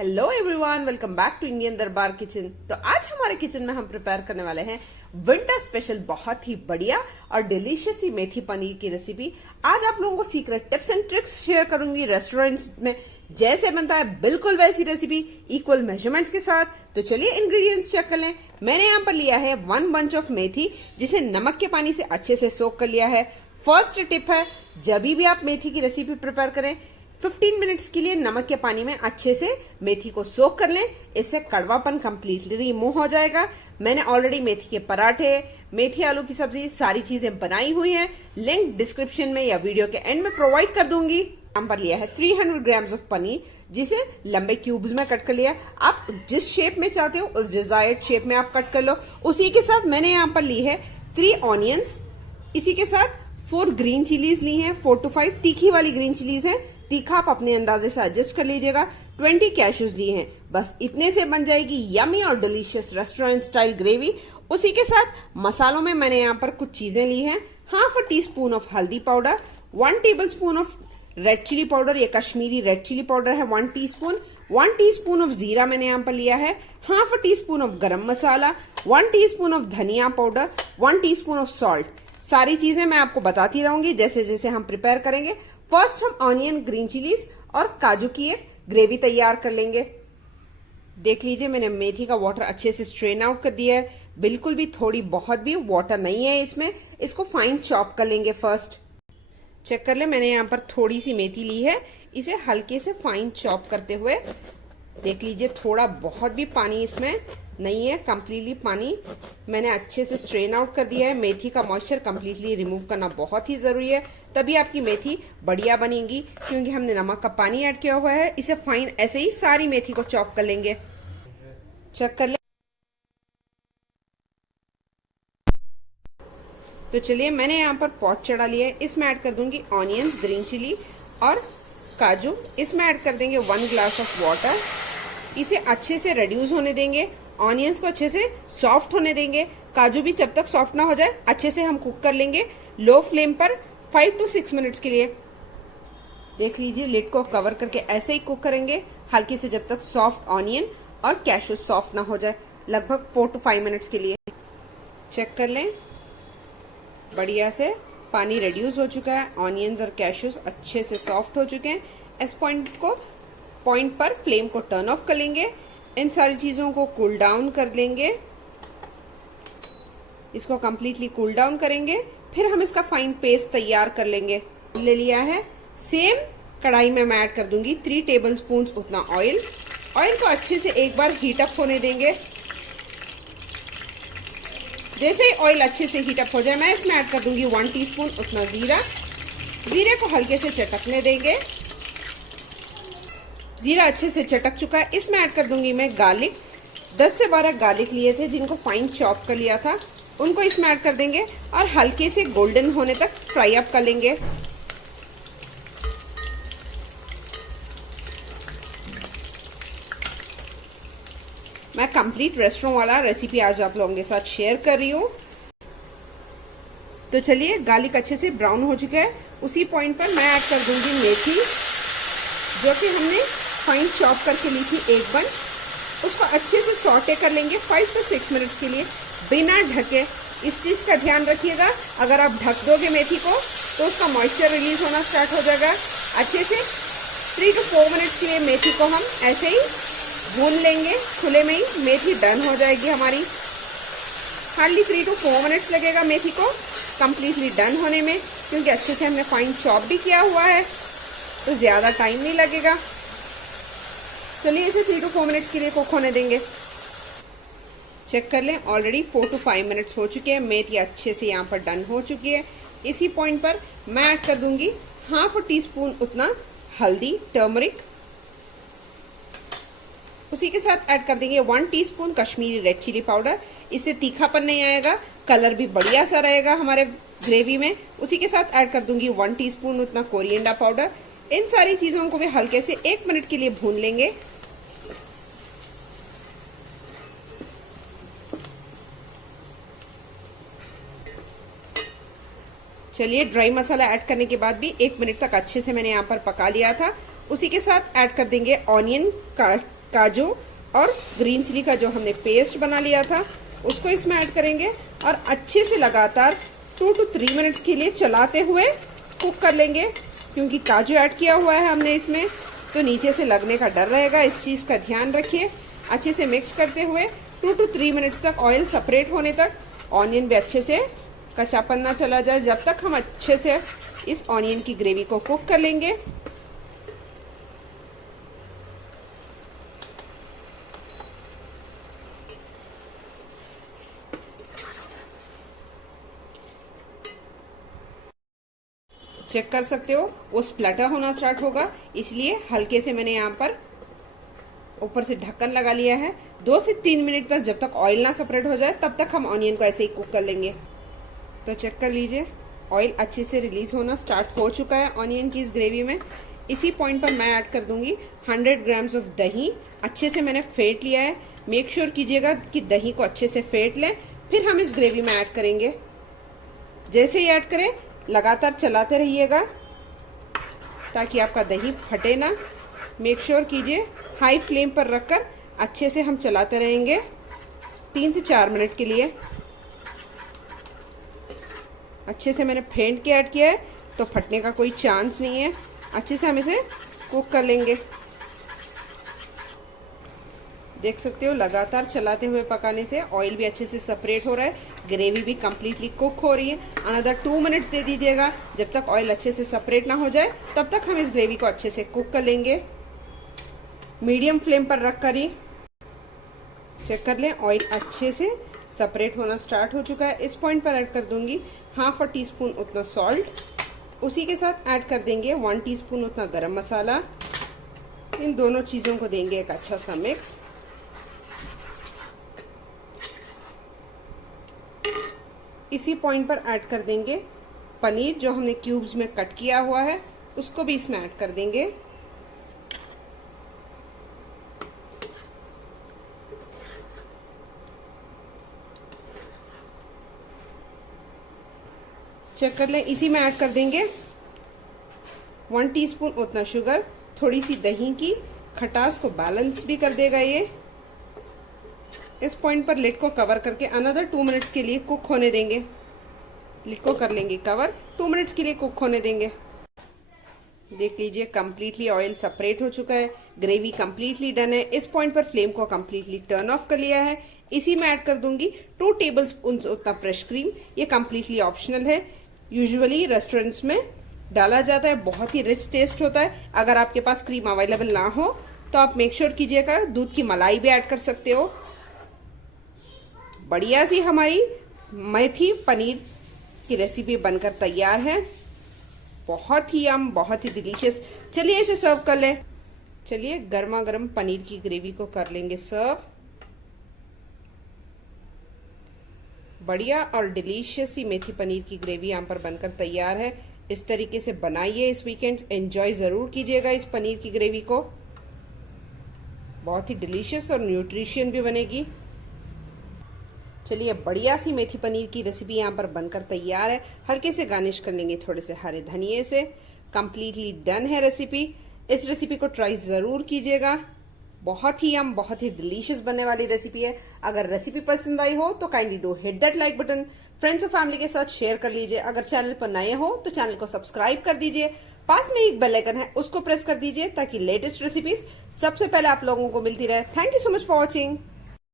Hello everyone, welcome back to Indian Darbar kitchen. तो आज हमारे किचन में हम प्रिपेयर करने वाले हैं विंटर स्पेशल बहुत ही बढ़िया और डिलीशियस ही मेथी पनीर की रेसिपी। आज आप लोगों को secret tips and tricks share करूंगी रेस्टोरेंट्स में जैसे बनता है बिल्कुल वैसी रेसिपी इक्वल मेजरमेंट्स के साथ। तो चलिए इंग्रेडिएंट्स चेक कर लें। मैंने यहाँ पर लिया है 1 बंच ऑफ मेथी जिसे नमक के पानी से अच्छे से सोक कर लिया है। फर्स्ट टिप है, जब भी आप मेथी की रेसिपी प्रिपेयर करें 15 मिनट्स के लिए नमक के पानी में अच्छे से मेथी को सोक कर लें। इससे कड़वापन कंप्लीटली रिमूव हो जाएगा। मैंने ऑलरेडी मेथी के पराठे, मेथी आलू की सब्जी सारी चीजें बनाई हुई हैं। लिंक डिस्क्रिप्शन में या वीडियो के एंड में प्रोवाइड कर दूंगी। यहाँ पर लिया है 300 ग्राम्स ऑफ पनीर जिसे लंबे क्यूब्स में कट कर लिया। आप जिस शेप में चाहते हो उस डिजायर्ड शेप में आप कट कर लो। उसी के साथ मैंने यहाँ पर ली है 3 ऑनियंस, इसी के साथ 4 ग्रीन चिलीज ली हैं। 4 to 5 तीखी वाली ग्रीन चिलीज हैं, तीखा आप अपने अंदाजे से एडजस्ट कर लीजिएगा। 20 कैश्यूज लिए हैं। बस इतने से बन जाएगी यमी और डिलीशियस रेस्टोरेंट स्टाइल ग्रेवी। उसी के साथ मसालों में मैंने यहाँ पर कुछ चीजें ली हैं। Half a teaspoon of हल्दी powder, 1 tablespoon of red chilli powder, ये कश्मीरी रेड चिली पाउडर है 1 टीस्पून। 1 टीस्पून ऑफ जीरा मैंने यहाँ पर लिया है। Half a teaspoon of गरम मसाला, 1 टीस्पून ऑफ धनिया पाउडर, 1 टीस्पून ऑफ सॉल्ट। सारी चीजें मैं आपको बताती रहूंगी जैसे जैसे हम प्रिपेयर करेंगे। फर्स्ट हम ऑनियन, ग्रीन चिलीज और काजू की एक ग्रेवी तैयार कर लेंगे। देख लीजिए मैंने मेथी का वाटर अच्छे से स्ट्रेन आउट कर दिया है। बिल्कुल भी थोड़ी बहुत भी वाटर नहीं है इसमें। इसको फाइन चॉप कर लेंगे। फर्स्ट चेक कर ले, मैंने यहाँ पर थोड़ी सी मेथी ली है, इसे हल्के से फाइन चॉप करते हुए देख लीजिए थोड़ा बहुत भी पानी इसमें नहीं है। कंप्लीटली पानी मैंने अच्छे से स्ट्रेन आउट कर दिया है। मेथी का मॉइस्चर कंप्लीटली रिमूव करना बहुत ही जरूरी है, तभी आपकी मेथी बढ़िया बनेगी। क्योंकि हमने नमक का पानी ऐड किया हुआ है। इसे फाइन ऐसे ही सारी मेथी को चॉप कर लेंगे। चेक कर ले। तो चलिए मैंने यहाँ पर पॉट चढ़ा लिया है। इसमें ऐड कर दूंगी ऑनियंस, ग्रीन चिली और काजू। इसमें ऐड कर देंगे 1 ग्लास ऑफ वाटर। इसे अच्छे से रिड्यूस होने देंगे। ऑनियंस को अच्छे से सॉफ्ट होने देंगे। काजू भी जब तक सॉफ्ट ना हो जाए अच्छे से हम कुक कर लेंगे लो फ्लेम पर 5 to 6 मिनट्स के लिए। देख लीजिए लिड को कवर करके ऐसे ही कुक करेंगे हल्की से जब तक सॉफ्ट ऑनियन और कैशू सॉफ्ट ना हो जाए, लगभग 4 to 5 मिनट्स के लिए। चेक कर लें, बढ़िया से पानी रिड्यूस हो चुका है। ऑनियंस और कैशूज अच्छे से सॉफ्ट हो चुके हैं। इस पॉइंट पर फ्लेम को टर्न ऑफ कर लेंगे। इन सारी चीजों को कूल डाउन कर लेंगे। इसको कंप्लीटली कूल डाउन करेंगे, फिर हम इसका फाइन पेस्ट तैयार कर लेंगे। ले लिया है। सेम कढ़ाई में मैं ऐड कर दूंगी 3 टेबल स्पून उतना ऑयल। ऑयल को अच्छे से एक बार हीट अप होने देंगे। जैसे ही ऑयल अच्छे से हीट अप हो जाए मैं इसमें ऐड कर दूंगी 1 टीस्पून उतना जीरा। जीरे को हल्के से चटकने देंगे। जीरा अच्छे से चटक चुका है। इसमें ऐड कर दूंगी मैं गार्लिक। 10 से 12 गार्लिक लिए थे जिनको फाइन चॉप कर लिया था, उनको इसमें ऐड कर देंगे और हल्के से गोल्डन होने तक फ्राई अप कर लेंगे। मैं कंप्लीट रेस्टोरेंट वाला रेसिपी आज आप लोगों के साथ शेयर कर रही हूँ। तो चलिए गार्लिक अच्छे से ब्राउन हो चुका है। उसी पॉइंट पर मैं ऐड कर दूंगी मेथी जो कि हमने फाइन चॉप करके ली थी 1 बंच। उसको अच्छे से सॉटे कर लेंगे 5 to 6 मिनट्स के लिए बिना ढके। इस चीज का ध्यान रखिएगा, अगर आप ढक दोगे मेथी को तो उसका मॉइस्चर रिलीज होना स्टार्ट हो जाएगा। अच्छे से 3 to 4 मिनट्स के लिए मेथी को हम ऐसे ही भून लेंगे। खुले में ही मेथी डन हो जाएगी हमारी। हार्डली 3 to 4 मिनट्स लगेगा मेथी को कंप्लीटली डन होने में, क्योंकि अच्छे से हमने फाइन चॉप भी किया हुआ है तो ज्यादा टाइम नहीं लगेगा। चलिए इसे 3 to 4 मिनट्स के लिए कुक होने देंगे। चेक कर लें, ऑलरेडी 4 to 5 मिनट्स हो चुके हैं। मेथी अच्छे से यहाँ पर डन हो चुकी है। इसी पॉइंट पर मैं ऐड कर दूंगी हाफ अ टी स्पून उतना हल्दी, टर्मरिक। उसी के साथ ऐड कर देंगे 1 teaspoon Kashmiri red chilli powder. इससे तीखापन नहीं आएगा, कलर भी बढ़िया सा रहेगा हमारे ग्रेवी में। उसी के साथ ऐड कर दूंगी 1 टीस्पून उतना कोरिएंडर पाउडर। इन सारी चीजों को भी हल्के से 1 मिनट के लिए भून लेंगे। चलिए ड्राई मसाला ऐड करने के बाद भी 1 मिनट तक अच्छे से मैंने यहाँ पर पका लिया था। उसी के साथ ऐड कर देंगे ऑनियन का काजू और ग्रीन चिली का जो हमने पेस्ट बना लिया था उसको इसमें ऐड करेंगे और अच्छे से लगातार 2 to 3 मिनट्स के लिए चलाते हुए कुक कर लेंगे। क्योंकि काजू ऐड किया हुआ है हमने इसमें, तो नीचे से लगने का डर रहेगा, इस चीज़ का ध्यान रखिए। अच्छे से मिक्स करते हुए 2 to 3 मिनट्स तक, ऑयल सेपरेट होने तक, ऑनियन भी अच्छे से कच्चापन ना चला जाए, जब तक हम अच्छे से इस ऑनियन की ग्रेवी को कुक कर लेंगे। चेक कर सकते हो वो स्प्लैटर होना स्टार्ट होगा, इसलिए हल्के से मैंने यहाँ पर ऊपर से ढक्कन लगा लिया है। 2 से 3 मिनट तक, जब तक ऑयल ना सेपरेट हो जाए तब तक हम ऑनियन को ऐसे ही कुक कर लेंगे। तो चेक कर लीजिए, ऑयल अच्छे से रिलीज होना स्टार्ट हो चुका है ऑनियन की इस ग्रेवी में। इसी पॉइंट पर मैं ऐड कर दूंगी 100 ग्राम्स ऑफ दही। अच्छे से मैंने फेंट लिया है, मेक श्योर कीजिएगा कि दही को अच्छे से फेंट लें, फिर हम इस ग्रेवी में ऐड करेंगे। जैसे ही ऐड करें लगातार चलाते रहिएगा ताकि आपका दही फटे ना। मेक श्योर कीजिए हाई फ्लेम पर रखकर अच्छे से हम चलाते रहेंगे 3 से 4 मिनट के लिए। अच्छे से मैंने फेंट के ऐड किया है तो फटने का कोई चांस नहीं है। अच्छे से हम इसे कुक कर लेंगे। देख सकते हो लगातार चलाते हुए पकाने से ऑयल भी अच्छे से सेपरेट हो रहा है, ग्रेवी भी कंप्लीटली कुक हो रही है। अनदर 2 मिनट्स दे दीजिएगा, जब तक ऑयल अच्छे से सेपरेट ना हो जाए तब तक हम इस ग्रेवी को अच्छे से कुक कर लेंगे। मीडियम फ्लेम पर रख कर ही चेक कर लें, ऑयल अच्छे से सेपरेट होना स्टार्ट हो चुका है। इस पॉइंट पर ऐड कर दूंगी ½ टीस्पून उतना सॉल्ट, उसी के साथ ऐड कर देंगे 1 टीस्पून उतना गरम मसाला। इन दोनों चीज़ों को देंगे एक अच्छा सा मिक्स। इसी पॉइंट पर ऐड कर देंगे पनीर जो हमने क्यूब्स में कट किया हुआ है, उसको भी इसमें ऐड कर देंगे। चेक कर लें, इसी में ऐड कर देंगे 1 टीस्पून उतना शुगर। थोड़ी सी दही की खटास को बैलेंस भी कर देगा ये। इस पॉइंट पर लिड को कवर करके अनदर 2 मिनट्स के लिए कुक होने देंगे। लिड को कर लेंगे कवर, 2 मिनट्स के लिए कुक होने देंगे। देख लीजिए कंप्लीटली ऑयल सेपरेट हो चुका है, ग्रेवी कंप्लीटली डन है। इस पॉइंट पर फ्लेम को कंप्लीटली टर्न ऑफ कर लिया है। इसी में ऐड कर दूंगी 2 टेबलस्पून उतना फ्रेश क्रीम। ये कंप्लीटली ऑप्शनल है, यूजुअली रेस्टोरेंट्स में डाला जाता है, बहुत ही रिच टेस्ट होता है। अगर आपके पास क्रीम अवेलेबल ना हो तो आप मेक श्योर कीजिएगा दूध की मलाई भी ऐड कर सकते हो। बढ़िया सी हमारी मेथी पनीर की रेसिपी बनकर तैयार है, बहुत ही बहुत ही डिलीशियस। चलिए इसे सर्व कर लें। चलिए गर्मा गर्म पनीर की ग्रेवी को कर लेंगे सर्व। बढ़िया और डिलीशियस सी मेथी पनीर की ग्रेवी यहाँ पर बनकर तैयार है। इस तरीके से बनाइए इस वीकेंड, एंजॉय जरूर कीजिएगा इस पनीर की ग्रेवी को। बहुत ही डिलीशियस और न्यूट्रिशियन भी बनेगी। चलिए बढ़िया सी मेथी पनीर की रेसिपी यहाँ पर बनकर तैयार है। हल्के से गार्निश कर लेंगे थोड़े से हरे धनिये से। कंप्लीटली डन है रेसिपी। इस रेसिपी को ट्राई जरूर कीजिएगा, बहुत ही डिलीशियस बनने वाली रेसिपी है। अगर रेसिपी पसंद आई हो तो kindly do hit that like button, friends और फैमिली के साथ शेयर कर लीजिए। अगर चैनल पर नए हो तो चैनल को सब्सक्राइब कर दीजिए। पास में एक बेल आइकन है, उसको प्रेस कर दीजिए ताकि लेटेस्ट रेसिपीज सबसे पहले आप लोगों को मिलती रहे। Thank you so much for watching.